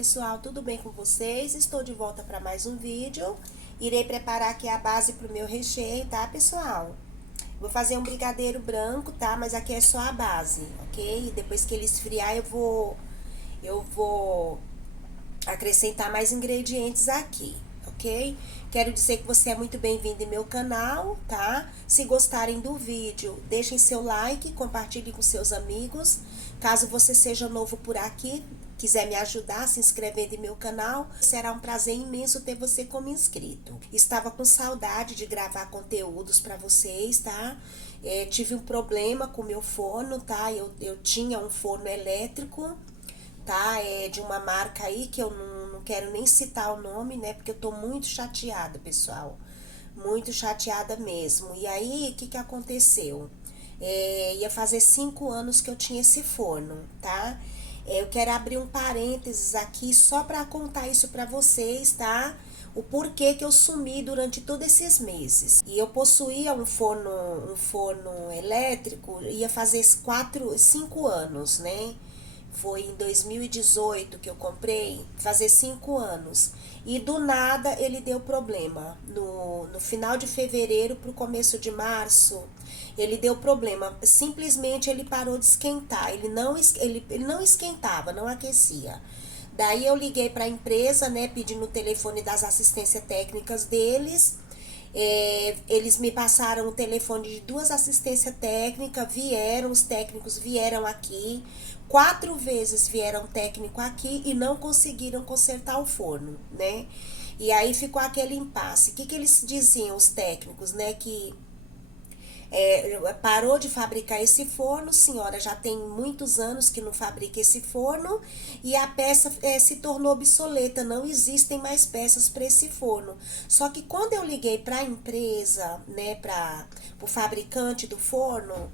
pessoal, tudo bem com vocês? Estou de volta para mais um vídeo. Irei preparar aqui a base para o meu recheio, tá, pessoal? Vou fazer um brigadeiro branco, tá? Mas aqui é só a base, ok? Depois que ele esfriar, eu vou acrescentar mais ingredientes aqui, ok? Quero dizer que você é muito bem-vindo em meu canal, tá? Se gostarem do vídeo, deixem seu like, compartilhem com seus amigos. Caso você seja novo por aqui, quiser me ajudar se inscrevendo em meu canal, será um prazer imenso ter você como inscrito. Estava com saudade de gravar conteúdos para vocês, tá? Tive um problema com o meu forno, tá? Eu tinha um forno elétrico, tá? De uma marca aí que eu não quero nem citar o nome, né? Porque eu tô muito chateada, pessoal. Muito chateada mesmo. E aí, o que aconteceu? Ia fazer 5 anos que eu tinha esse forno, tá? Eu quero abrir um parênteses aqui só pra contar isso pra vocês, tá? O porquê que eu sumi durante todos esses meses. E eu possuía um forno elétrico, ia fazer 5 anos, né? Foi em 2018 que eu comprei, fazer 5 anos. E do nada ele deu problema. No final de fevereiro pro começo de março, ele deu problema. Simplesmente ele parou de esquentar. Ele não esquentava, não aquecia. Daí eu liguei para a empresa, né, pedindo o telefone das assistências técnicas deles. Eles me passaram o telefone de 2 assistências técnicas, os técnicos vieram aqui, 4 vezes vieram técnico aqui e não conseguiram consertar o forno, né? E aí ficou aquele impasse. O que eles diziam, os técnicos, né? Que parou de fabricar esse forno, senhora, já tem muitos anos que não fabrica esse forno e a peça se tornou obsoleta, não existem mais peças para esse forno. Só que quando eu liguei para a empresa, né, para o fabricante do forno,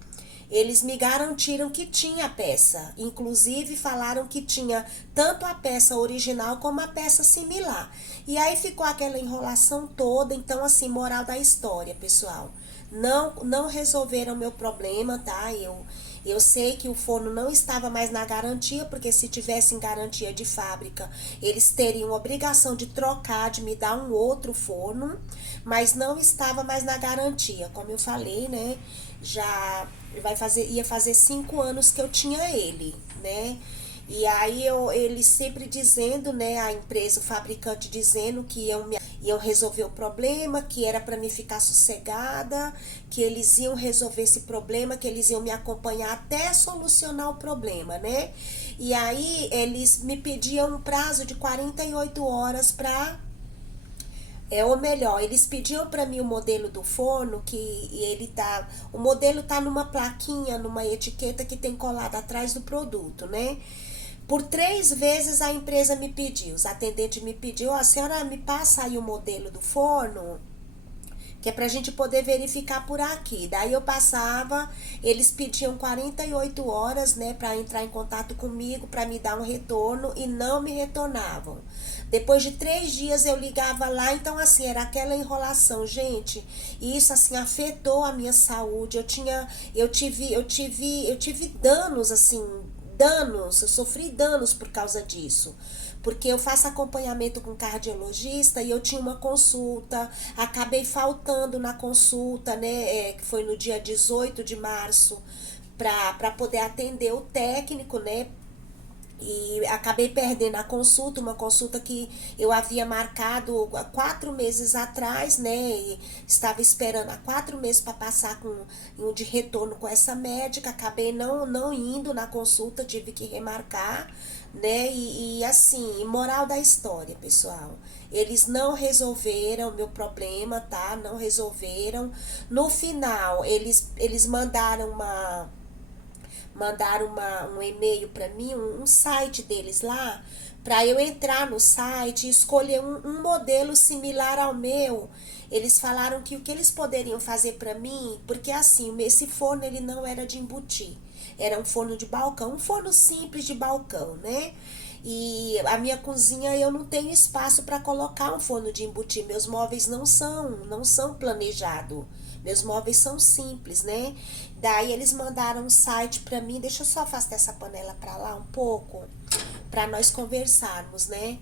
eles me garantiram que tinha a peça, inclusive falaram que tinha tanto a peça original como a peça similar. E aí ficou aquela enrolação toda. Então, assim, moral da história, pessoal, não resolveram meu problema, tá? Eu sei que o forno não estava mais na garantia, porque se tivesse em garantia de fábrica, eles teriam obrigação de trocar, de me dar um outro forno, mas não estava mais na garantia. Como eu falei, né? Já ia fazer 5 anos que eu tinha ele, né? E aí eles sempre dizendo, né, a empresa, o fabricante dizendo que iam resolver o problema, que era para mim ficar sossegada, que eles iam resolver esse problema, que eles iam me acompanhar até solucionar o problema, né? E aí eles me pediam um prazo de 48 horas para ou melhor, eles pediam para mim o modelo do forno, o modelo tá numa plaquinha, numa etiqueta que tem colado atrás do produto, né? Por 3 vezes a empresa me pediu, os atendentes me pediu, a senhora me passa aí o modelo do forno, que é pra gente poder verificar por aqui. Daí eu passava, eles pediam 48 horas, né, pra entrar em contato comigo, pra me dar um retorno, e não me retornavam. Depois de 3 dias eu ligava lá, então assim, era aquela enrolação, gente, e isso assim afetou a minha saúde. Eu tive danos, assim, eu sofri danos por causa disso. Porque eu faço acompanhamento com cardiologista e eu tinha uma consulta, acabei faltando na consulta, né, que foi no dia 18 de março, para poder atender o técnico, né, e acabei perdendo a consulta, uma consulta que eu havia marcado há 4 meses atrás, né? E estava esperando há 4 meses para passar de retorno com essa médica. Acabei não indo na consulta, tive que remarcar, né? E assim, moral da história, pessoal, eles não resolveram o meu problema, tá? Não resolveram. No final, eles mandaram um e-mail para mim, um site deles lá, para eu entrar no site e escolher um modelo similar ao meu. Eles falaram que o que eles poderiam fazer para mim, porque assim, esse forno ele não era de embutir, era um forno de balcão, um forno simples de balcão, né? E a minha cozinha eu não tenho espaço para colocar um forno de embutir. Meus móveis não são planejados. Meus móveis são simples, né? Daí eles mandaram um site para mim. Deixa eu só afastar essa panela para lá um pouco, para nós conversarmos, né?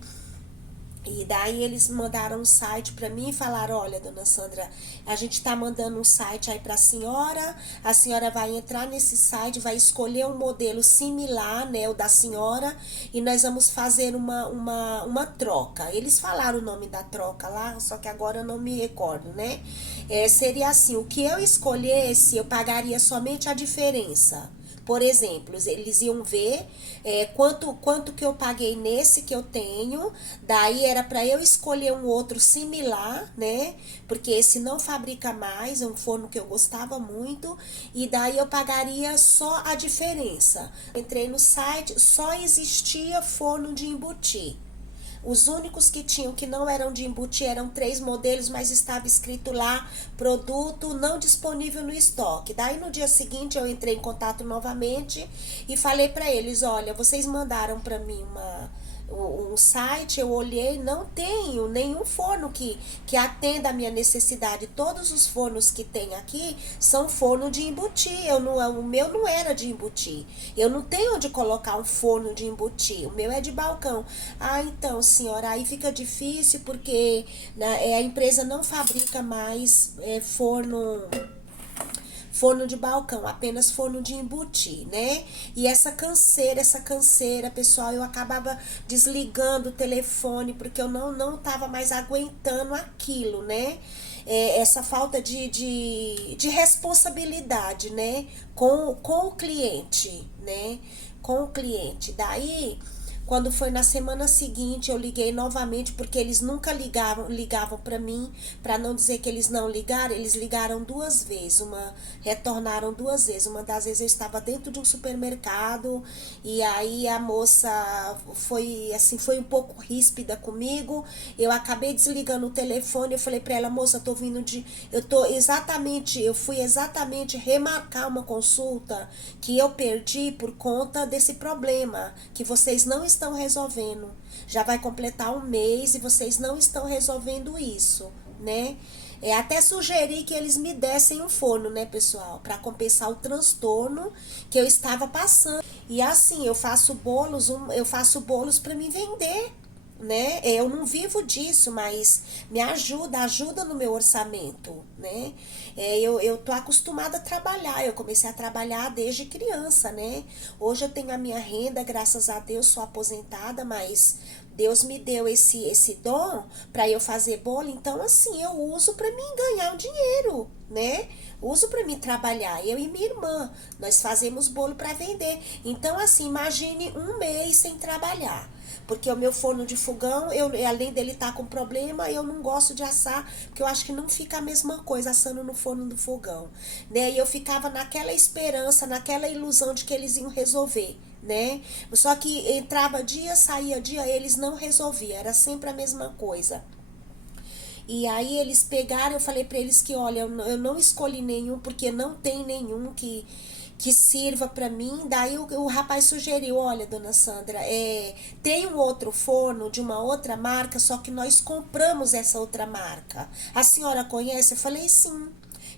E daí eles mandaram um site para mim e falaram: olha, dona Sandra, a gente tá mandando um site aí pra senhora, a senhora vai entrar nesse site, vai escolher um modelo similar, né, o da senhora, e nós vamos fazer uma troca. Eles falaram o nome da troca lá, só que agora eu não me recordo, né? Seria assim: o que eu escolhesse, eu pagaria somente a diferença. Por exemplo, eles iam ver quanto que eu paguei nesse que eu tenho, daí era para eu escolher um outro similar, né? Porque esse não fabrica mais, é um forno que eu gostava muito, e daí eu pagaria só a diferença. Entrei no site, só existia forno de embutir. Os únicos que tinham que não eram de embutir eram 3 modelos, mas estava escrito lá, produto não disponível no estoque. Daí no dia seguinte eu entrei em contato novamente e falei para eles: olha, vocês mandaram para mim um site, eu olhei, não tenho nenhum forno que atenda a minha necessidade. Todos os fornos que tem aqui são forno de embutir. O meu não era de embutir. Eu não tenho onde colocar um forno de embutir. O meu é de balcão. Ah, então, senhora, aí fica difícil porque a empresa não fabrica mais forno de balcão, apenas forno de embutir, né? E essa canseira, pessoal, eu acabava desligando o telefone porque eu não tava mais aguentando aquilo, né? Essa falta de responsabilidade, né? Com o cliente, né? Com o cliente. Daí, quando foi na semana seguinte, eu liguei novamente porque eles nunca ligavam para mim, para não dizer que eles não ligaram, eles ligaram 2 vezes, retornaram 2 vezes. Uma das vezes eu estava dentro de um supermercado e aí a moça foi um pouco ríspida comigo. Eu acabei desligando o telefone, eu falei para ela: moça, eu fui exatamente remarcar uma consulta que eu perdi por conta desse problema que vocês não estão resolvendo. Já vai completar um mês e vocês não estão resolvendo isso, né? Até sugeri que eles me dessem um forno, né, pessoal, para compensar o transtorno que eu estava passando. E assim, eu faço bolos para me vender, né? Eu não vivo disso, mas me ajuda no meu orçamento, né? Eu tô acostumada a trabalhar, eu comecei a trabalhar desde criança, né? Hoje eu tenho a minha renda, graças a Deus, sou aposentada, mas Deus me deu esse dom para eu fazer bolo, então assim, eu uso para mim ganhar um dinheiro, né? Uso para mim trabalhar, eu e minha irmã, nós fazemos bolo para vender. Então assim, imagine um mês sem trabalhar. Porque o meu forno de fogão, além dele estar com problema, eu não gosto de assar, porque eu acho que não fica a mesma coisa assando no forno do fogão, né? E eu ficava naquela esperança, naquela ilusão de que eles iam resolver, né? Só que entrava dia, saía dia, eles não resolviam, era sempre a mesma coisa. E aí eles pegaram, eu falei para eles que, olha, eu não escolhi nenhum, porque não tem nenhum que sirva para mim. Daí o rapaz sugeriu: olha, dona Sandra, tem um outro forno de uma outra marca, só que nós compramos essa outra marca. A senhora conhece? Eu falei: sim.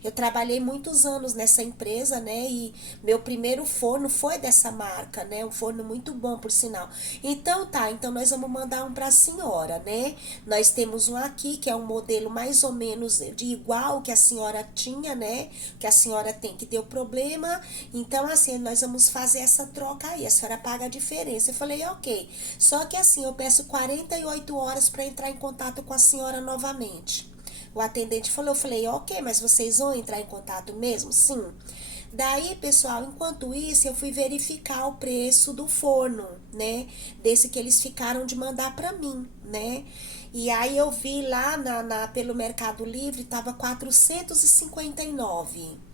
Eu trabalhei muitos anos nessa empresa, né? E meu primeiro forno foi dessa marca, né? Um forno muito bom, por sinal. Então tá, então nós vamos mandar um para a senhora, né? Nós temos um aqui que é um modelo mais ou menos de igual que a senhora tinha, né? Que a senhora tem, que deu problema. Então assim, nós vamos fazer essa troca aí. A senhora paga a diferença. Eu falei: ok. Só que assim, eu peço 48 horas para entrar em contato com a senhora novamente. O atendente falou, eu falei: ok, mas vocês vão entrar em contato mesmo? Sim. Daí, pessoal, enquanto isso, eu fui verificar o preço do forno, né? Desse que eles ficaram de mandar para mim, né? E aí eu vi lá pelo Mercado Livre, tava 459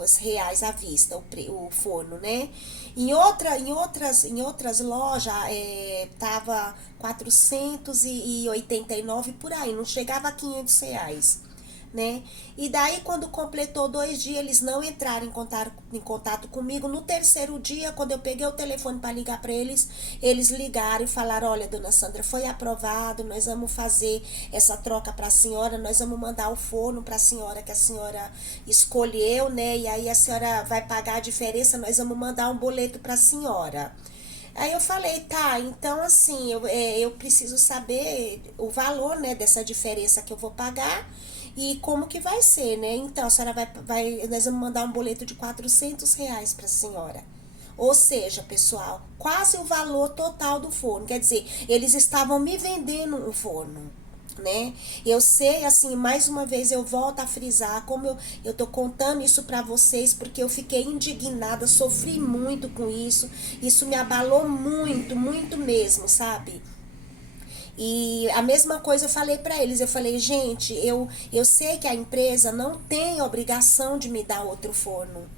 os reais à vista, o forno, né? Em outras lojas tava 489 por aí, não chegava a 500 reais, né? E daí, quando completou 2 dias, eles não entraram em contato comigo. No terceiro dia, quando eu peguei o telefone para ligar para eles, eles ligaram e falaram: olha, dona Sandra, foi aprovado, nós vamos fazer essa troca para a senhora, nós vamos mandar o forno para a senhora que a senhora escolheu, né? E aí a senhora vai pagar a diferença, nós vamos mandar um boleto para a senhora. Aí eu falei, tá, então assim, eu preciso saber o valor, né, dessa diferença que eu vou pagar e como que vai ser, né? Então, a senhora nós vamos mandar um boleto de R$ 400 para a senhora. Ou seja, pessoal, quase o valor total do forno. Quer dizer, eles estavam me vendendo um forno, né? Eu sei, assim, mais uma vez eu volto a frisar, como eu tô contando isso pra vocês, porque eu fiquei indignada, sofri muito com isso me abalou muito, muito mesmo, sabe? E a mesma coisa eu falei pra eles, eu falei, gente, eu sei que a empresa não tem obrigação de me dar outro forno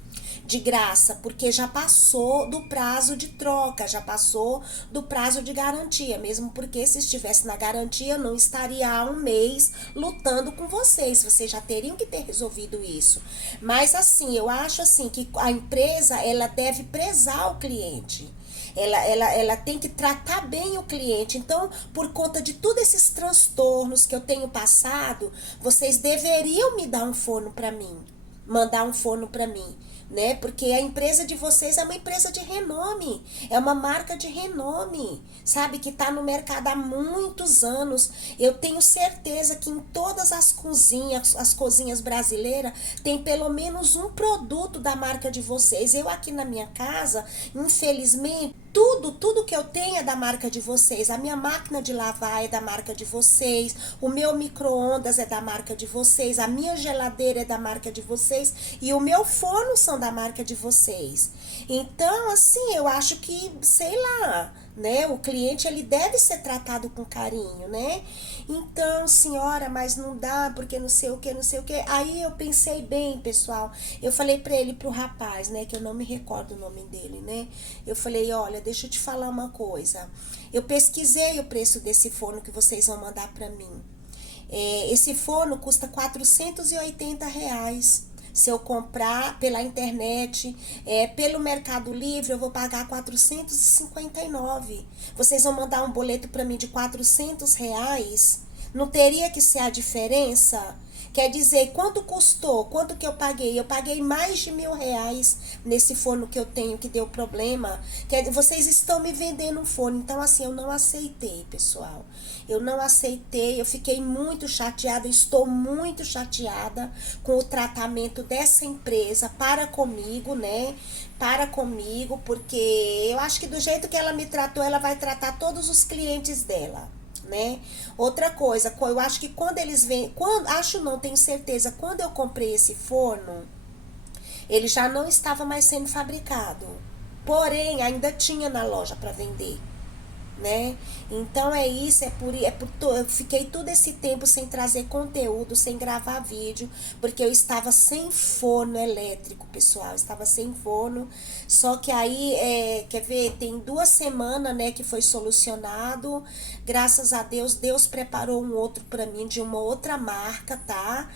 de graça, porque já passou do prazo de troca, já passou do prazo de garantia, mesmo porque se estivesse na garantia não estaria há um mês lutando com vocês já teriam que ter resolvido isso. Mas assim, eu acho assim que a empresa ela deve prezar o cliente. Ela tem que tratar bem o cliente. Então, por conta de todos esses transtornos que eu tenho passado, vocês deveriam me dar um forno para mim, mandar um forno para mim, né? Porque a empresa de vocês é uma empresa de renome, é uma marca de renome, sabe? Que está no mercado há muitos anos. Eu tenho certeza que em todas as cozinhas brasileiras, tem pelo menos um produto da marca de vocês. Eu aqui na minha casa, infelizmente, tudo que eu tenho é da marca de vocês. A minha máquina de lavar é da marca de vocês. O meu micro-ondas é da marca de vocês. A minha geladeira é da marca de vocês. E o meu forno são da marca de vocês. Então, assim, eu acho que, sei lá, né? O cliente, ele deve ser tratado com carinho, né? Então, senhora, mas não dá, porque não sei o que, não sei o que. Aí eu pensei bem, pessoal. Eu falei pra ele, pro rapaz, né? Que eu não me recordo o nome dele, né? Eu falei, olha, deixa eu te falar uma coisa. Eu pesquisei o preço desse forno que vocês vão mandar pra mim. Esse forno custa R$ 480. Se eu comprar pela internet, pelo Mercado Livre, eu vou pagar 459. Vocês vão mandar um boleto para mim de R$ 400? Não teria que ser a diferença? Quer dizer, quanto custou? Quanto que eu paguei? Eu paguei mais de R$ 1.000 nesse forno que eu tenho que deu problema. Vocês estão me vendendo um forno. Então, assim, eu não aceitei, pessoal. Eu não aceitei. Eu fiquei muito chateada. Estou muito chateada com o tratamento dessa empresa para comigo, né? Para comigo, porque eu acho que do jeito que ela me tratou, ela vai tratar todos os clientes dela, né? Outra coisa, eu acho que quando eles vêm, acho não, tenho certeza, quando eu comprei esse forno, ele já não estava mais sendo fabricado. Porém, ainda tinha na loja para vender, né? Então é isso, eu fiquei todo esse tempo sem trazer conteúdo, sem gravar vídeo, porque eu estava sem forno elétrico, pessoal, estava sem forno. Só que aí, quer ver, tem 2 semanas, né, que foi solucionado. Graças a Deus, Deus preparou um outro para mim de uma outra marca, tá?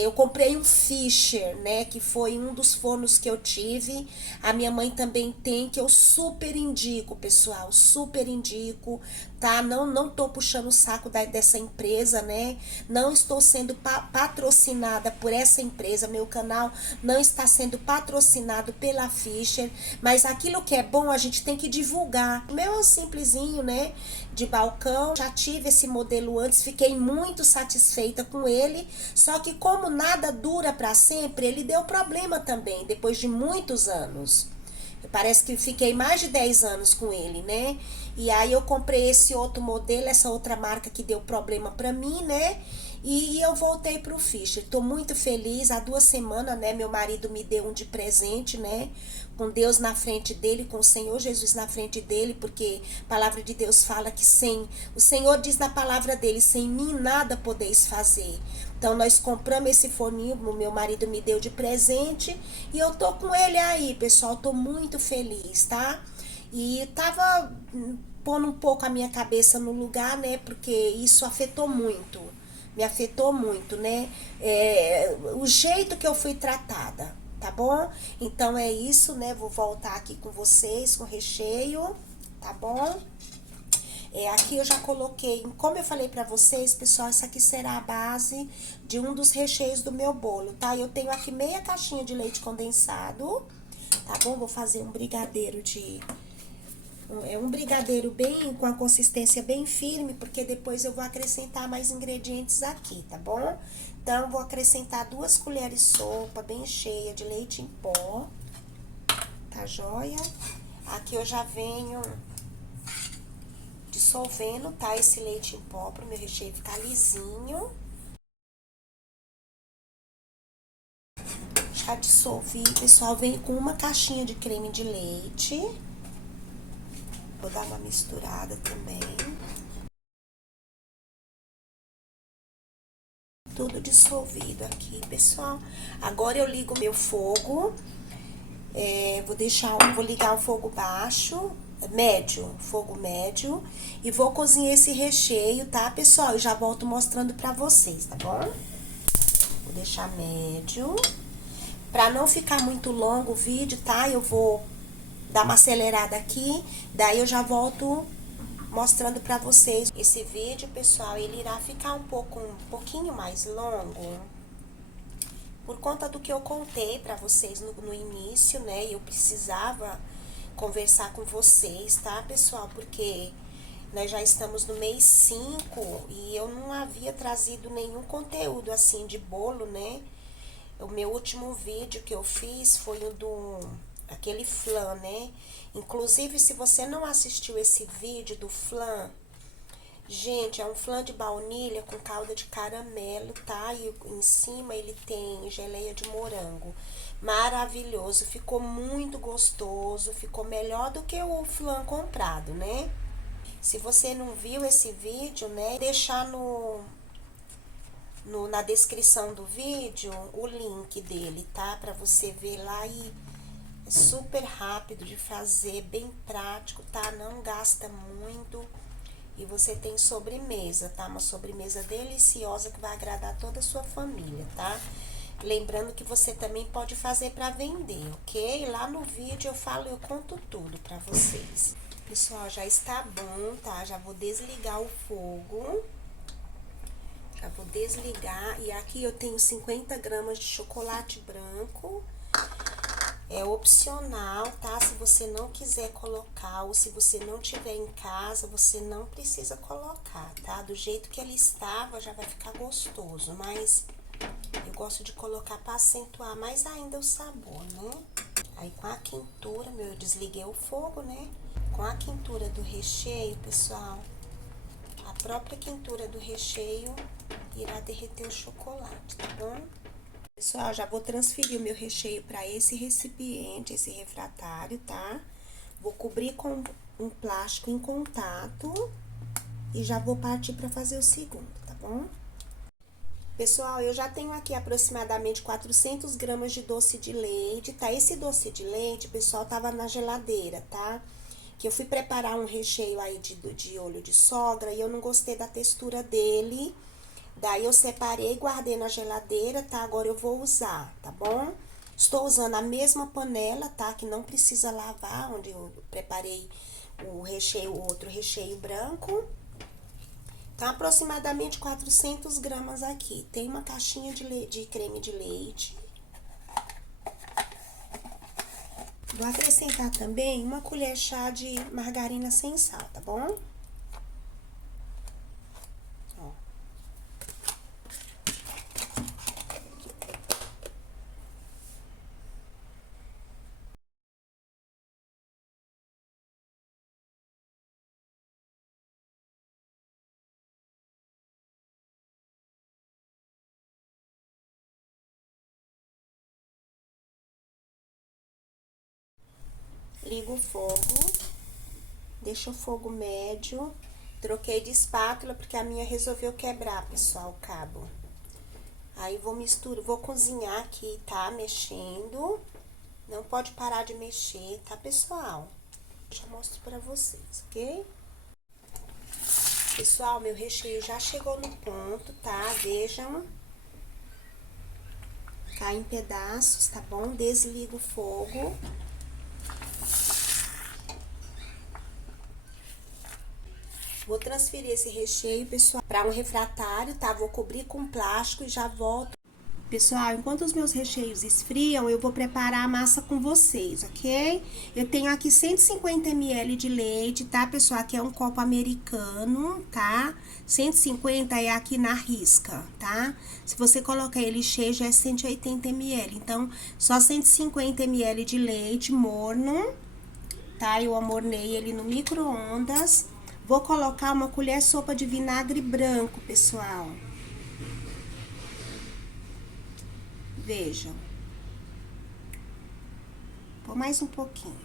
Eu comprei um Fisher, né, que foi um dos fornos que eu tive. A minha mãe também tem, que eu super indico, pessoal, super indico, tá? Não tô puxando o saco dessa empresa, né? Não estou sendo patrocinada por essa empresa, meu canal não está sendo patrocinado pela Fisher, mas aquilo que é bom a gente tem que divulgar. O meu é um simplesinho, né? De balcão, já tive esse modelo antes, fiquei muito satisfeita com ele, só que como nada dura para sempre, ele deu problema também, depois de muitos anos. Parece que fiquei mais de 10 anos com ele, né? E aí eu comprei esse outro modelo, essa outra marca que deu problema pra mim, né? E eu voltei pro Fischer. Tô muito feliz. Há 2 semanas, né? Meu marido me deu um de presente, né? Com Deus na frente dele, com o Senhor Jesus na frente dele, porque a palavra de Deus fala que o Senhor diz na palavra dele, sem mim nada podeis fazer. Então nós compramos esse forninho, o meu marido me deu de presente e eu tô com ele aí, pessoal, tô muito feliz, tá? E tava pondo um pouco a minha cabeça no lugar, né? Porque isso afetou muito, me afetou muito, né? O jeito que eu fui tratada, tá bom? Então é isso, né? Vou voltar aqui com vocês, com o recheio, tá bom? Aqui eu já coloquei, como eu falei pra vocês, pessoal, isso aqui será a base de um dos recheios do meu bolo, tá? Eu tenho aqui meia caixinha de leite condensado, tá bom? Vou fazer um brigadeiro um brigadeiro bem com a consistência bem firme, porque depois eu vou acrescentar mais ingredientes aqui, tá bom? Então, vou acrescentar 2 colheres de sopa bem cheia de leite em pó, tá joia? Aqui eu já venho dissolvendo, tá? Esse leite em pó pro meu recheio ficar lisinho. Já dissolvi, pessoal, venho com uma caixinha de creme de leite. Vou dar uma misturada também. Tudo dissolvido aqui, pessoal. Agora eu ligo meu fogo. Vou ligar o fogo baixo, médio, fogo médio. E vou cozinhar esse recheio, tá, pessoal? Eu já volto mostrando pra vocês, tá bom? Vou deixar médio. Pra não ficar muito longo o vídeo, tá? Eu vou dar uma acelerada aqui, daí eu já volto mostrando pra vocês. Esse vídeo, pessoal, ele irá ficar um pouquinho mais longo, por conta do que eu contei pra vocês no início, né? Eu precisava conversar com vocês, tá, pessoal? Porque nós já estamos no mês 5 e eu não havia trazido nenhum conteúdo assim de bolo, né? O meu último vídeo que eu fiz foi o aquele flan, né? Inclusive, se você não assistiu esse vídeo do flan, gente, é um flan de baunilha com calda de caramelo, tá? E em cima ele tem geleia de morango. Maravilhoso, ficou muito gostoso, ficou melhor do que o flan comprado, né? Se você não viu esse vídeo, né, deixar na descrição do vídeo o link dele, tá? Pra você ver lá e é super rápido de fazer, bem prático, tá? Não gasta muito e você tem sobremesa, tá? Uma sobremesa deliciosa que vai agradar toda a sua família, tá? Lembrando que você também pode fazer pra vender, ok? Lá no vídeo eu conto tudo pra vocês. Pessoal, já está bom, tá? Já vou desligar o fogo. Já vou desligar. E aqui eu tenho 50 gramas de chocolate branco. É opcional, tá? Se você não quiser colocar ou se você não tiver em casa, você não precisa colocar, tá? Do jeito que ele estava, já vai ficar gostoso. Mas eu gosto de colocar para acentuar mais ainda o sabor, né? Aí com a quentura, eu desliguei o fogo, né? Com a quentura do recheio, pessoal, a própria quentura do recheio irá derreter o chocolate, tá bom? Pessoal, já vou transferir o meu recheio para esse recipiente, esse refratário, tá? Vou cobrir com um plástico em contato e já vou partir para fazer o segundo, tá bom? Pessoal, eu já tenho aqui aproximadamente 400 gramas de doce de leite, tá? Esse doce de leite, pessoal, tava na geladeira, tá? Que eu fui preparar um recheio aí de olho de sogra e eu não gostei da textura dele. Daí eu separei e guardei na geladeira, tá? Agora eu vou usar, tá bom? Estou usando a mesma panela, tá? Que não precisa lavar, onde eu preparei o recheio, o outro recheio branco. Então, aproximadamente 400 gramas aqui. Tem uma caixinha de creme de leite. Vou acrescentar também uma colher chá de margarina sem sal, tá bom? Ó. Ligo o fogo, deixo o fogo médio. Troquei de espátula porque a minha resolveu quebrar, pessoal, o cabo. Aí vou cozinhar aqui, tá? Mexendo. Não pode parar de mexer, tá, pessoal? Já mostro pra vocês, ok? Pessoal, meu recheio já chegou no ponto, tá? Vejam. Cai em pedaços, tá bom? Desligo o fogo. Vou transferir esse recheio, pessoal, para um refratário, tá? Vou cobrir com plástico e já volto. Pessoal, enquanto os meus recheios esfriam, eu vou preparar a massa com vocês, ok? Eu tenho aqui 150 ml de leite, tá, pessoal? Aqui é um copo americano, tá? 150 é aqui na risca, tá? Se você colocar ele cheio, já é 180 ml. Então, só 150 ml de leite morno, tá? Eu amornei ele no micro-ondas. Vou colocar uma colher sopa de vinagre branco, pessoal. Vejam. Vou mais um pouquinho.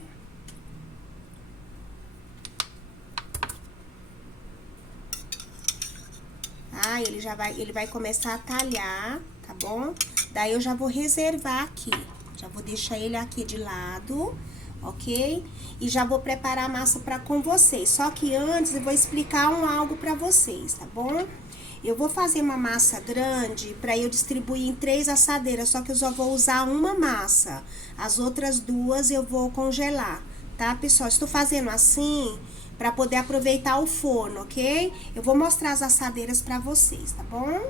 Ah, ele vai começar a talhar, tá bom? Daí eu já vou reservar aqui. Já vou deixar ele aqui de lado, ok? E já vou preparar a massa com vocês. Só que antes eu vou explicar algo pra vocês, tá bom? Eu vou fazer uma massa grande para eu distribuir em 3 assadeiras, só que eu só vou usar uma massa. As outras 2 eu vou congelar, tá, pessoal? Estou fazendo assim para poder aproveitar o forno, ok? Eu vou mostrar as assadeiras para vocês, tá bom?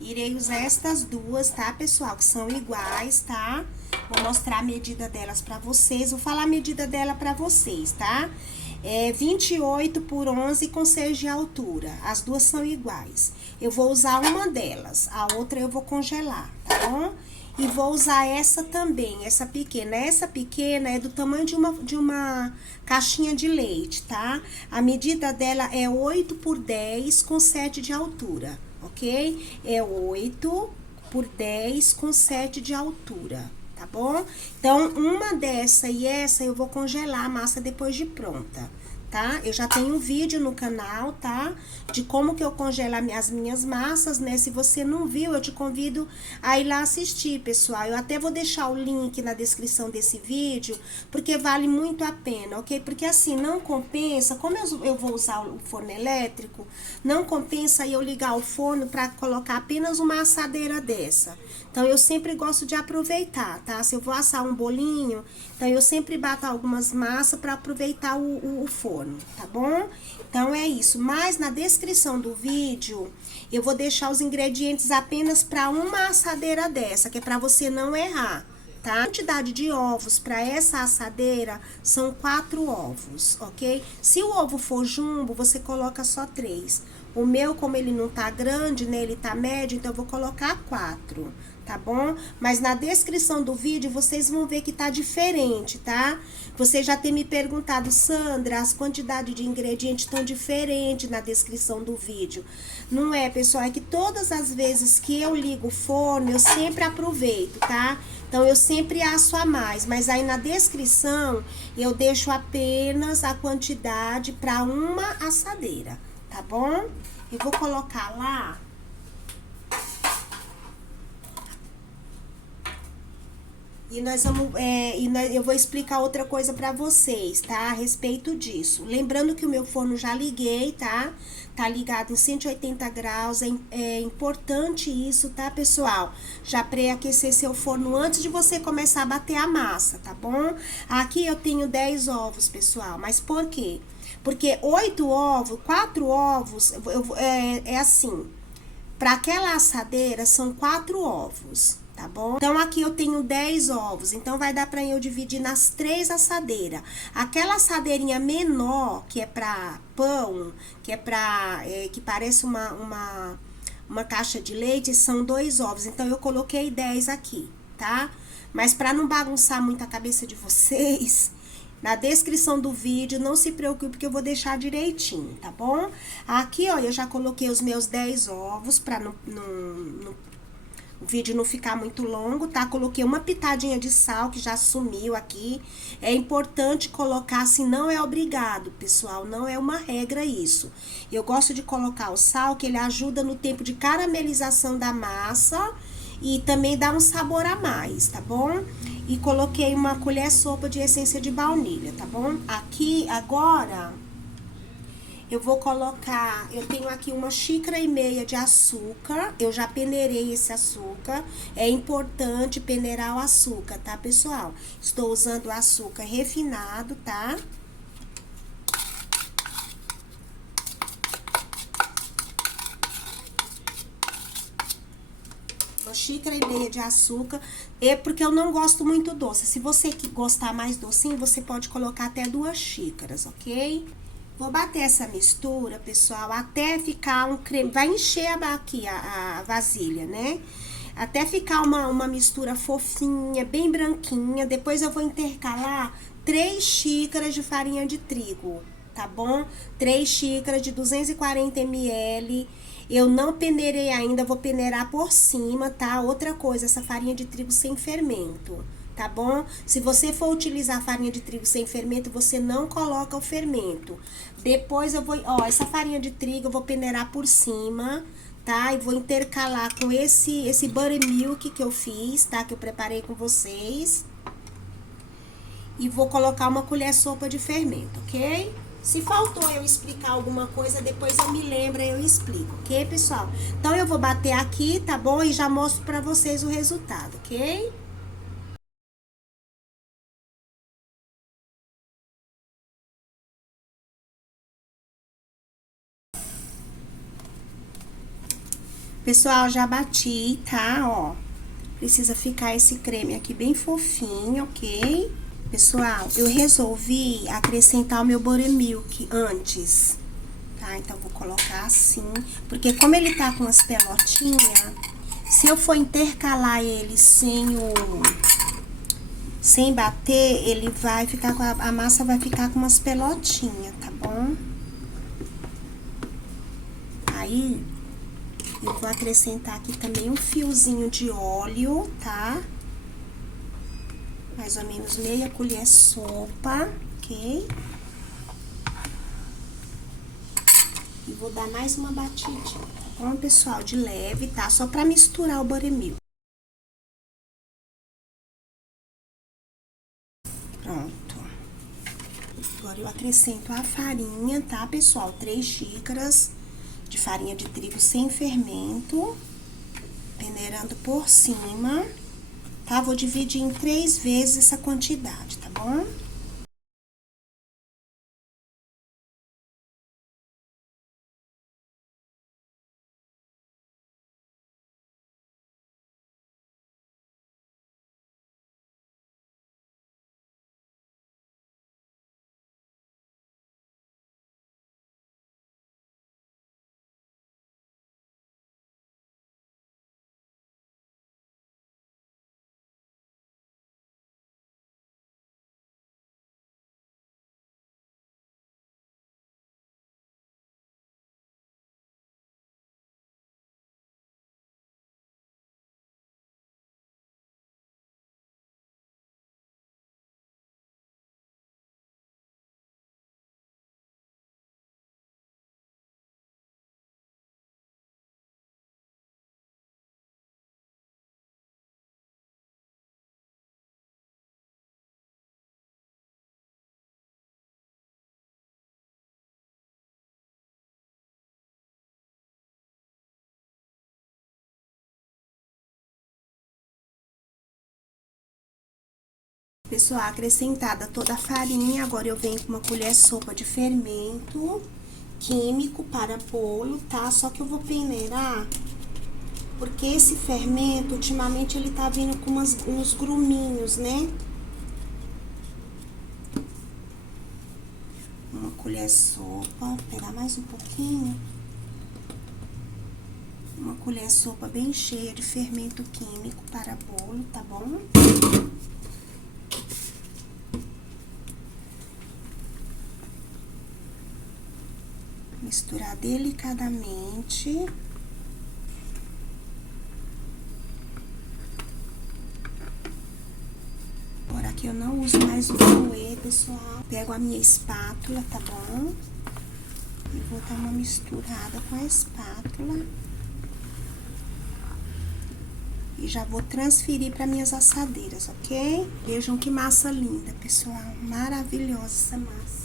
Irei usar estas 2, tá, pessoal? Que são iguais, tá? Vou mostrar a medida delas para vocês. Vou falar a medida dela para vocês, tá? É 28 por 11 com 6 de altura. As 2 são iguais. Eu vou usar uma delas, a outra eu vou congelar, tá bom? E vou usar essa também, essa pequena. Essa pequena é do tamanho de uma caixinha de leite, tá? A medida dela é 8 por 10 com 7 de altura, ok? É 8 por 10 com 7 de altura, tá bom? Então, uma dessa e essa eu vou congelar a massa depois de pronta, tá? Eu já tenho um vídeo no canal, tá? De como que eu congelo as minhas massas, né? Se você não viu, eu te convido a ir lá assistir, pessoal. Eu até vou deixar o link na descrição desse vídeo, porque vale muito a pena, ok? Porque assim, não compensa, como eu vou usar o forno elétrico, não compensa eu ligar o forno para colocar apenas uma assadeira dessa. Então, eu sempre gosto de aproveitar, tá? Se eu vou assar um bolinho, então eu sempre bato algumas massas para aproveitar o forno, tá bom? Então, é isso. Mas na descrição do vídeo, eu vou deixar os ingredientes apenas para uma assadeira dessa, que é para você não errar, tá? A quantidade de ovos para essa assadeira são 4 ovos, ok? Se o ovo for jumbo, você coloca só 3. O meu, como ele não tá grande, né, ele tá médio, então eu vou colocar 4, tá bom? Mas na descrição do vídeo, vocês vão ver que tá diferente, tá? Você já tem me perguntado, Sandra, as quantidades de ingredientes estão diferentes na descrição do vídeo. Não é, pessoal, é que todas as vezes que eu ligo o forno, eu sempre aproveito, tá? Então, eu sempre asso a mais, mas aí na descrição, eu deixo apenas a quantidade para uma assadeira, tá bom? Eu vou colocar lá. E nós vamos, eu vou explicar outra coisa pra vocês, tá? A respeito disso. Lembrando que o meu forno já liguei, tá? Tá ligado em 180 graus, é importante isso, tá, pessoal? Já pré-aquecer seu forno antes de você começar a bater a massa, tá bom? Aqui eu tenho 10 ovos, pessoal, mas por quê? Porque 8 ovos, 4 ovos, é assim, para aquela assadeira são 4 ovos, tá bom? Então, aqui eu tenho 10 ovos, então vai dar pra eu dividir nas 3 assadeiras. Aquela assadeirinha menor, que é pra pão, que é pra, que parece uma caixa de leite, são 2 ovos. Então, eu coloquei 10 aqui, tá? Mas pra não bagunçar muito a cabeça de vocês, na descrição do vídeo, não se preocupe que eu vou deixar direitinho, tá bom? Aqui, ó, eu já coloquei os meus 10 ovos pra o vídeo não ficar muito longo, tá? Coloquei uma pitadinha de sal, que já sumiu aqui. É importante colocar, assim, não é obrigado, pessoal, não é uma regra isso. Eu gosto de colocar o sal, que ele ajuda no tempo de caramelização da massa e também dá um sabor a mais, tá bom? E coloquei uma colher sopa de essência de baunilha, tá bom? Aqui, agora, eu vou colocar, eu tenho aqui 1,5 xícaras de açúcar, eu já peneirei esse açúcar, é importante peneirar o açúcar, tá, pessoal? Estou usando açúcar refinado, tá? 1,5 xícaras de açúcar. É porque eu não gosto muito doce. Se você que gostar mais docinho, você pode colocar até 2 xícaras, ok? Vou bater essa mistura, pessoal, até ficar um creme. Vai encher aqui a vasilha, né? Até ficar uma mistura fofinha, bem branquinha. Depois eu vou intercalar 3 xícaras de farinha de trigo, tá bom? 3 xícaras de 240 ml. Eu não peneirei ainda, vou peneirar por cima, tá? Outra coisa, essa farinha de trigo sem fermento, tá bom? Se você for utilizar farinha de trigo sem fermento, você não coloca o fermento. Depois eu vou, ó, essa farinha de trigo eu vou peneirar por cima, tá? E vou intercalar com esse buttermilk que eu fiz, tá? Que eu preparei com vocês. E vou colocar uma colher sopa de fermento, ok? Se faltou eu explicar alguma coisa, depois eu me lembro e eu explico, ok, pessoal? Então, eu vou bater aqui, tá bom? E já mostro pra vocês o resultado, ok? Pessoal, já bati, tá? Ó, precisa ficar esse creme aqui bem fofinho, ok? Pessoal, eu resolvi acrescentar o meu buttermilk antes, tá? Então, vou colocar assim, porque como ele tá com as pelotinhas, se eu for intercalar ele sem bater, ele vai ficar com a massa vai ficar com umas pelotinhas, tá bom? Aí, eu vou acrescentar aqui também um fiozinho de óleo, tá? Mais ou menos meia colher sopa, ok? E vou dar mais uma batidinha, tá bom, pessoal? De leve, tá? Só pra misturar o buttermilk. Pronto. Agora eu acrescento a farinha, tá, pessoal? 3 xícaras de farinha de trigo sem fermento, peneirando por cima, tá? Vou dividir em 3 vezes essa quantidade, tá bom? Pessoal, acrescentada toda a farinha, agora eu venho com uma colher sopa de fermento químico para bolo, tá? Só que eu vou peneirar, porque esse fermento, ultimamente, ele tá vindo com uns gruminhos, né? Uma colher sopa, pegar mais um pouquinho. Uma colher sopa bem cheia de fermento químico para bolo, tá bom? Misturar delicadamente. Agora aqui eu não uso mais o fouet, pessoal. Pego a minha espátula, tá bom? E vou dar uma misturada com a espátula. E já vou transferir para minhas assadeiras, ok? Vejam que massa linda, pessoal. Maravilhosa essa massa.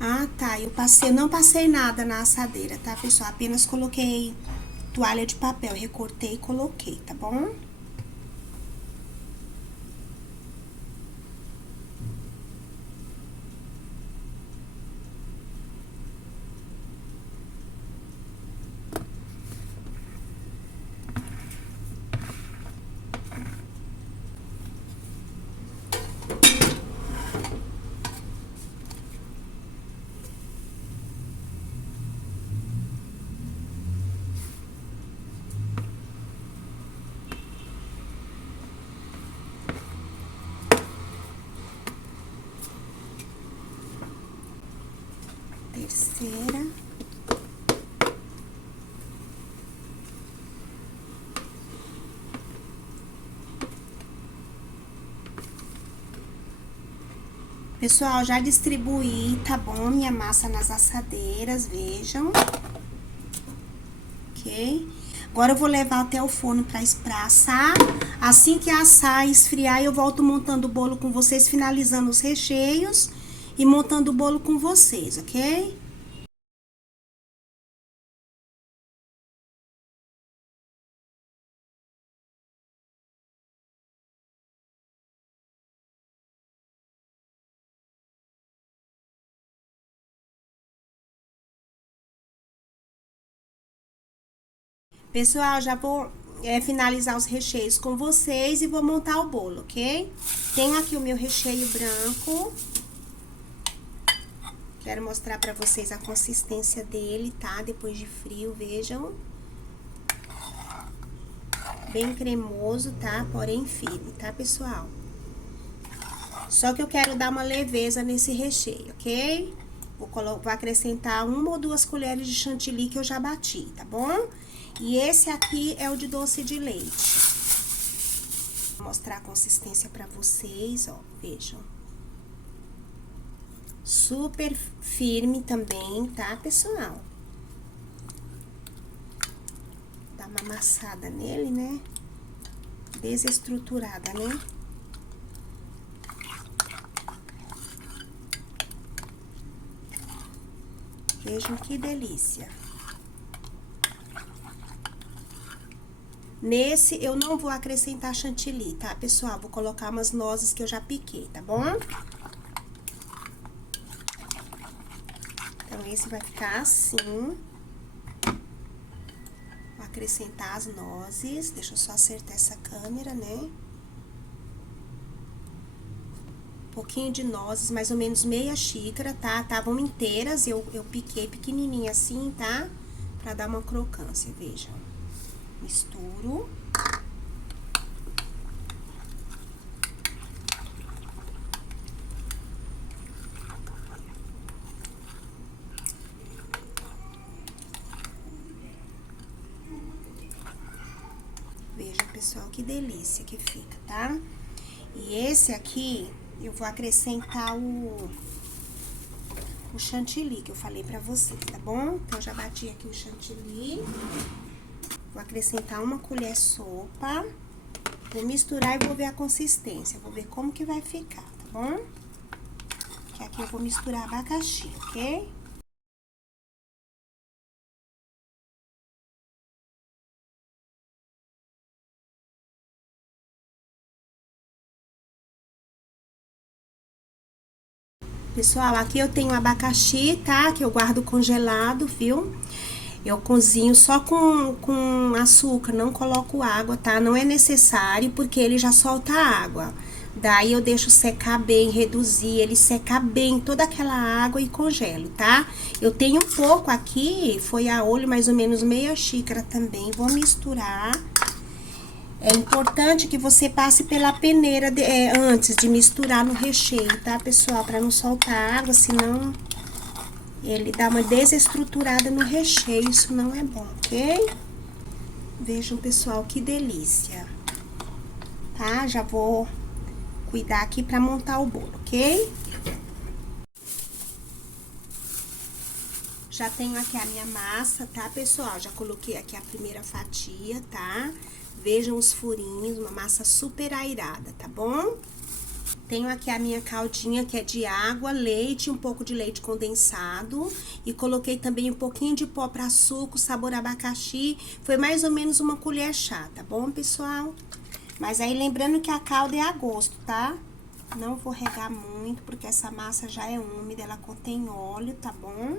Ah, tá. Eu não passei nada na assadeira, tá, pessoal? Apenas coloquei toalha de papel, recortei e coloquei, tá bom? frigideira. Pessoal, já distribuí, tá bom? Minha massa nas assadeiras, vejam. Ok? Agora eu vou levar até o forno pra assar. Assim que assar e esfriar, eu volto montando o bolo com vocês, finalizando os recheios e montando o bolo com vocês, ok? Pessoal, já vou finalizar os recheios com vocês e vou montar o bolo, ok? Tenho aqui o meu recheio branco. Quero mostrar pra vocês a consistência dele, tá? Depois de frio, vejam. Bem cremoso, tá? Porém firme, tá, pessoal? Só que eu quero dar uma leveza nesse recheio, ok? Vou acrescentar 1 ou 2 colheres de chantilly que eu já bati, tá bom? E esse aqui é o de doce de leite. Vou mostrar a consistência pra vocês, ó, vejam. Super firme também, tá, pessoal? Dá uma amassada nele, né? Desestruturada, né? Vejam que delícia. Nesse, eu não vou acrescentar chantilly, tá, pessoal? Vou colocar umas nozes que eu já piquei, tá bom? Então, esse vai ficar assim. Vou acrescentar as nozes. Deixa eu só acertar essa câmera, né? Um pouquinho de nozes, mais ou menos meia xícara, tá? Estavam inteiras, eu piquei pequenininha assim, tá? Pra dar uma crocância, vejam. Misturo. Vejam, pessoal, que delícia que fica, tá? E esse aqui, eu vou acrescentar o chantilly que eu falei pra vocês, tá bom? Então, já bati aqui o chantilly. Vou acrescentar 1 colher sopa. Vou misturar e vou ver a consistência. Vou ver como que vai ficar, tá bom? Que aqui eu vou misturar abacaxi, ok? Pessoal, aqui eu tenho abacaxi, tá? Que eu guardo congelado, viu? Eu cozinho só com açúcar, não coloco água, tá? Não é necessário, porque ele já solta água. Daí eu deixo secar bem, reduzir, ele secar bem toda aquela água e congelo, tá? Eu tenho um pouco aqui, foi a olho, mais ou menos meia xícara também. Vou misturar. É importante que você passe pela peneira antes de misturar no recheio, tá, pessoal? Pra não soltar água, senão ele dá uma desestruturada no recheio, isso não é bom, ok? Vejam, pessoal, que delícia. Tá? Já vou cuidar aqui pra montar o bolo, ok? Já tenho aqui a minha massa, tá, pessoal? Já coloquei aqui a primeira fatia, tá? Vejam os furinhos, uma massa super airada, tá bom? Tenho aqui a minha caldinha, que é de água, leite, um pouco de leite condensado. E coloquei também um pouquinho de pó para suco, sabor abacaxi. Foi mais ou menos 1 colher chá, tá bom, pessoal? Mas aí, lembrando que a calda é a gosto, tá? Não vou regar muito, porque essa massa já é úmida, ela contém óleo, tá bom?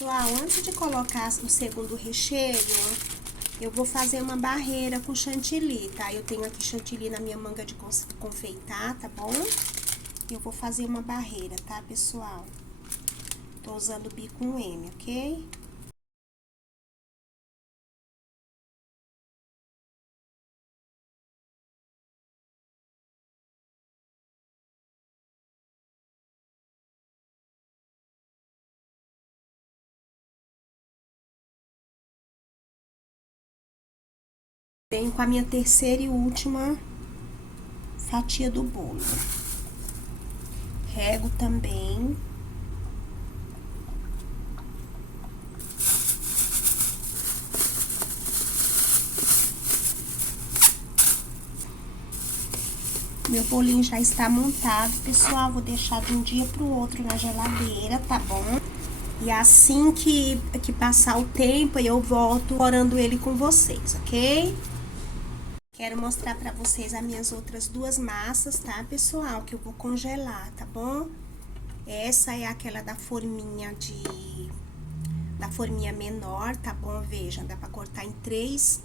Pessoal, antes de colocar o segundo recheio, eu vou fazer uma barreira com chantilly, tá? Eu tenho aqui chantilly na minha manga de confeitar, tá bom? Eu vou fazer uma barreira, tá, pessoal? Tô usando o bico 1M, ok? Venho com a minha terceira e última fatia do bolo. Rego também. Meu bolinho já está montado, pessoal. Vou deixar de um dia pro outro na geladeira, tá bom? E assim que passar o tempo, eu volto orando ele com vocês, ok? Quero mostrar pra vocês as minhas outras duas massas, tá, pessoal? Que eu vou congelar, tá bom? Essa é aquela da forminha menor, tá bom? Veja, dá pra cortar em três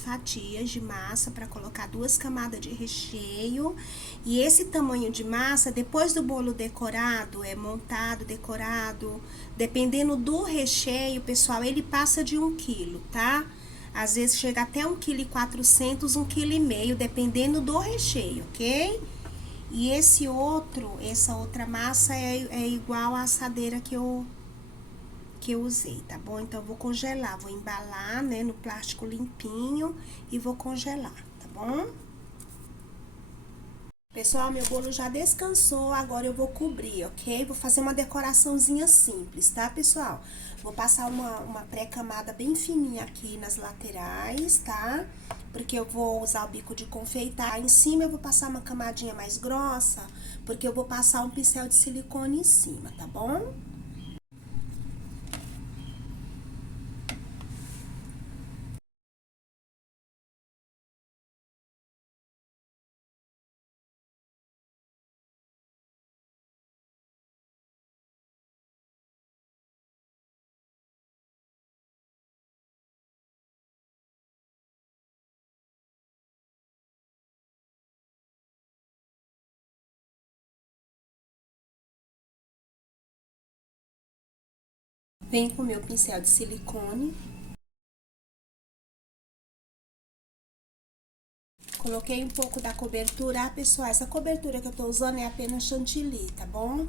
fatias de massa para colocar 2 camadas de recheio. E esse tamanho de massa, depois do bolo decorado, montado, decorado, dependendo do recheio, pessoal, ele passa de 1 quilo, tá? Às vezes chega até 1,4 kg, 1,5 kg, dependendo do recheio, ok? E essa outra massa é igual à assadeira que eu usei, tá bom? Então, eu vou congelar, vou embalar, né, no plástico limpinho e vou congelar, tá bom? Pessoal, meu bolo já descansou, agora eu vou cobrir, ok? Vou fazer uma decoraçãozinha simples, tá, pessoal? Vou passar uma pré-camada bem fininha aqui nas laterais, tá? Porque eu vou usar o bico de confeitar. Em cima eu vou passar uma camadinha mais grossa, porque eu vou passar um pincel de silicone em cima, tá bom? Venho com o meu pincel de silicone. Coloquei um pouco da cobertura. Ah, pessoal, essa cobertura que eu tô usando é apenas chantilly, tá bom?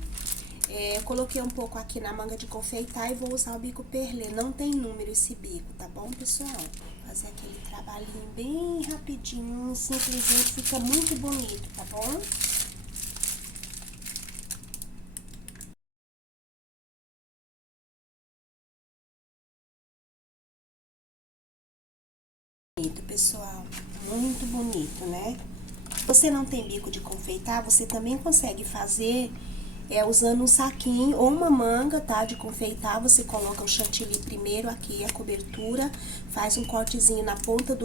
Eu coloquei um pouco aqui na manga de confeitar e vou usar o bico perlê. Não tem número esse bico, tá bom, pessoal? Fazer aquele trabalhinho bem rapidinho, simplesinho, fica muito bonito, tá bom? Bonito, pessoal. Muito bonito, né? Se você não tem bico de confeitar, você também consegue fazer usando um saquinho ou uma manga, tá? De confeitar, você coloca o chantilly primeiro aqui, a cobertura, faz um cortezinho na ponta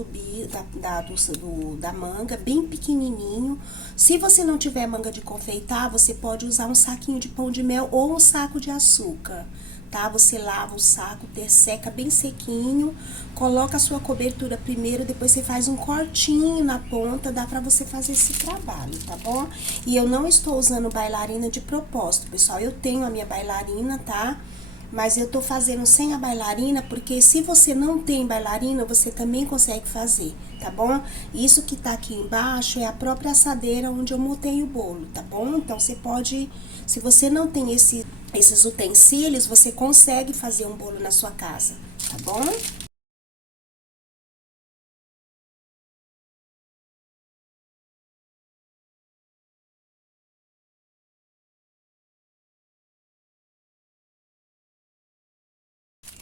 da manga, bem pequenininho. Se você não tiver manga de confeitar, você pode usar um saquinho de pão de mel ou um saco de açúcar, tá? Você lava o saco, desseca bem sequinho, coloca a sua cobertura primeiro, depois você faz um cortinho na ponta, dá pra você fazer esse trabalho, tá bom? E eu não estou usando bailarina de propósito, pessoal, eu tenho a minha bailarina, tá? Mas eu tô fazendo sem a bailarina, porque se você não tem bailarina, você também consegue fazer, tá bom? Isso que tá aqui embaixo é a própria assadeira onde eu montei o bolo, tá bom? Então, você pode, se você não tem esses utensílios, você consegue fazer um bolo na sua casa, tá bom?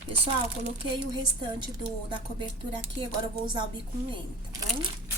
Pessoal, coloquei o restante da cobertura aqui, agora eu vou usar o bico N, tá bom?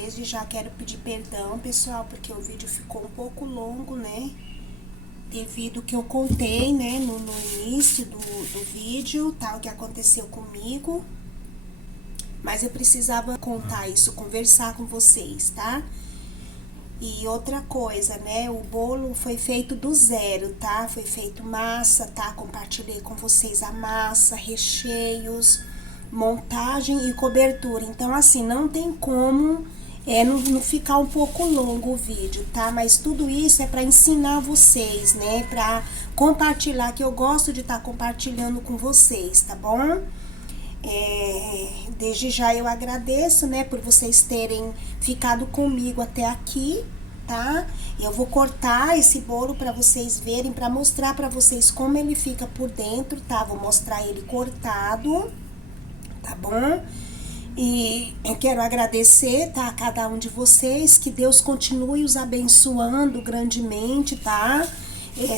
desde já quero pedir perdão, pessoal, porque o vídeo ficou um pouco longo, né? Devido que eu contei, né, no início do vídeo, tá, o que aconteceu comigo. Mas eu precisava contar isso, conversar com vocês, tá? E outra coisa, né, o bolo foi feito do zero, tá? Foi feito massa, tá? Compartilhei com vocês a massa, recheios, montagem e cobertura. Então, assim, não tem como não ficar um pouco longo o vídeo, tá? Mas tudo isso é para ensinar vocês, né? Para compartilhar, que eu gosto de estar compartilhando com vocês, tá bom? Desde já eu agradeço, né, por vocês terem ficado comigo até aqui, tá? Eu vou cortar esse bolo para vocês verem, para mostrar para vocês como ele fica por dentro, tá? Vou mostrar ele cortado, tá bom? E eu quero agradecer, tá, a cada um de vocês, que Deus continue os abençoando grandemente, tá?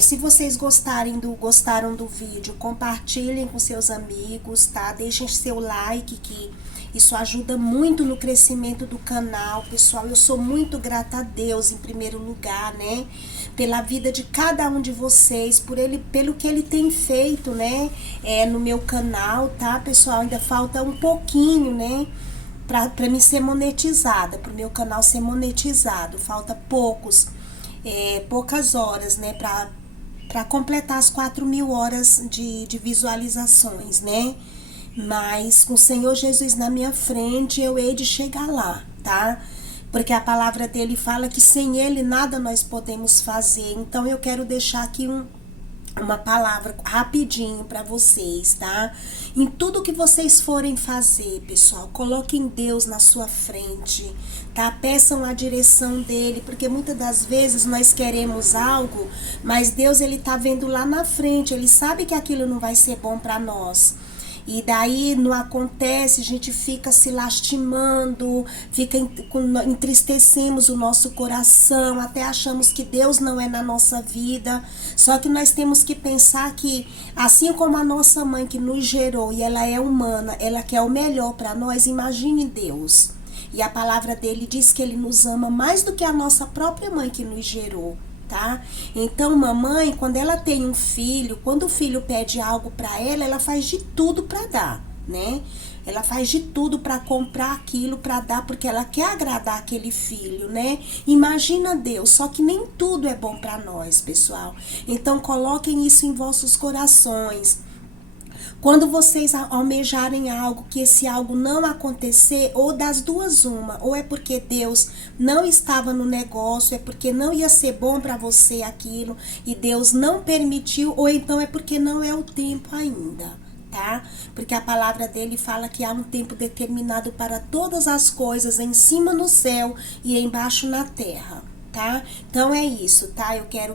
Se vocês gostaram do vídeo, compartilhem com seus amigos, tá? Deixem seu like, que isso ajuda muito no crescimento do canal, pessoal. Eu sou muito grata a Deus, em primeiro lugar, né? Pela vida de cada um de vocês, pelo que ele tem feito, né? No meu canal, tá, pessoal? Ainda falta um pouquinho, né? Pra mim ser monetizada, pro meu canal ser monetizado. Falta poucas horas, né, para completar as 4.000 horas de visualizações, né? Mas com o Senhor Jesus na minha frente, eu hei de chegar lá, tá? Porque a palavra dele fala que sem ele nada nós podemos fazer. Então eu quero deixar aqui uma palavra rapidinho para vocês, tá? Em tudo que vocês forem fazer, pessoal, coloquem Deus na sua frente, tá? Peçam a direção dele, porque muitas das vezes nós queremos algo, mas Deus, ele tá vendo lá na frente, ele sabe que aquilo não vai ser bom para nós. E daí não acontece, a gente fica se lastimando, entristecemos o nosso coração, até achamos que Deus não é na nossa vida. Só que nós temos que pensar que, assim como a nossa mãe que nos gerou e ela é humana, ela quer o melhor para nós, imagine Deus. E a palavra dele diz que ele nos ama mais do que a nossa própria mãe que nos gerou. Tá? Então, mamãe, quando ela tem um filho, quando o filho pede algo para ela, ela faz de tudo para dar, né? Ela faz de tudo para comprar aquilo para dar, porque ela quer agradar aquele filho, né? Imagina Deus, só que nem tudo é bom para nós, pessoal. Então, coloquem isso em vossos corações. Quando vocês almejarem algo, que esse algo não acontecer, ou das duas uma, ou é porque Deus não estava no negócio, é porque não ia ser bom para você aquilo, e Deus não permitiu, ou então é porque não é o tempo ainda, tá? Porque a palavra dele fala que há um tempo determinado para todas as coisas, em cima no céu e embaixo na terra, tá? Então é isso, tá? Eu quero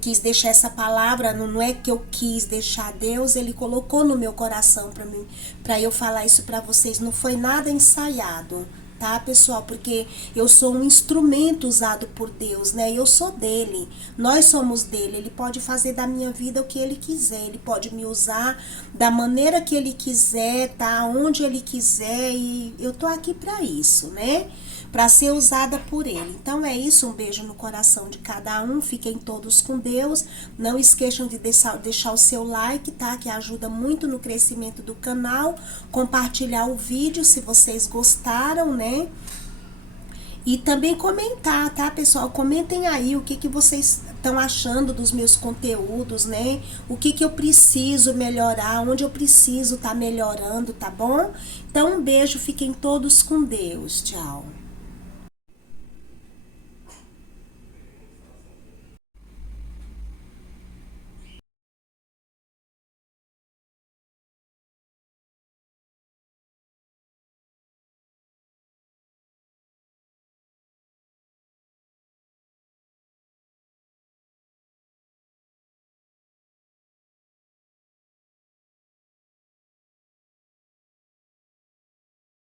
quis deixar essa palavra, não é que eu quis deixar, Deus, ele colocou no meu coração para mim, para eu falar isso para vocês, não foi nada ensaiado, tá, pessoal? Porque eu sou um instrumento usado por Deus, né? Eu sou dele, nós somos dele, ele pode fazer da minha vida o que ele quiser, ele pode me usar da maneira que ele quiser, tá? Onde ele quiser, e eu tô aqui para isso, né? Para ser usada por ele. Então é isso, um beijo no coração de cada um, fiquem todos com Deus, não esqueçam de deixar o seu like, tá, que ajuda muito no crescimento do canal, compartilhar o vídeo se vocês gostaram, né, e também comentar, tá, pessoal, comentem aí o que vocês estão achando dos meus conteúdos, né, o que eu preciso melhorar, onde eu preciso estar melhorando, tá bom? Então um beijo, fiquem todos com Deus, tchau.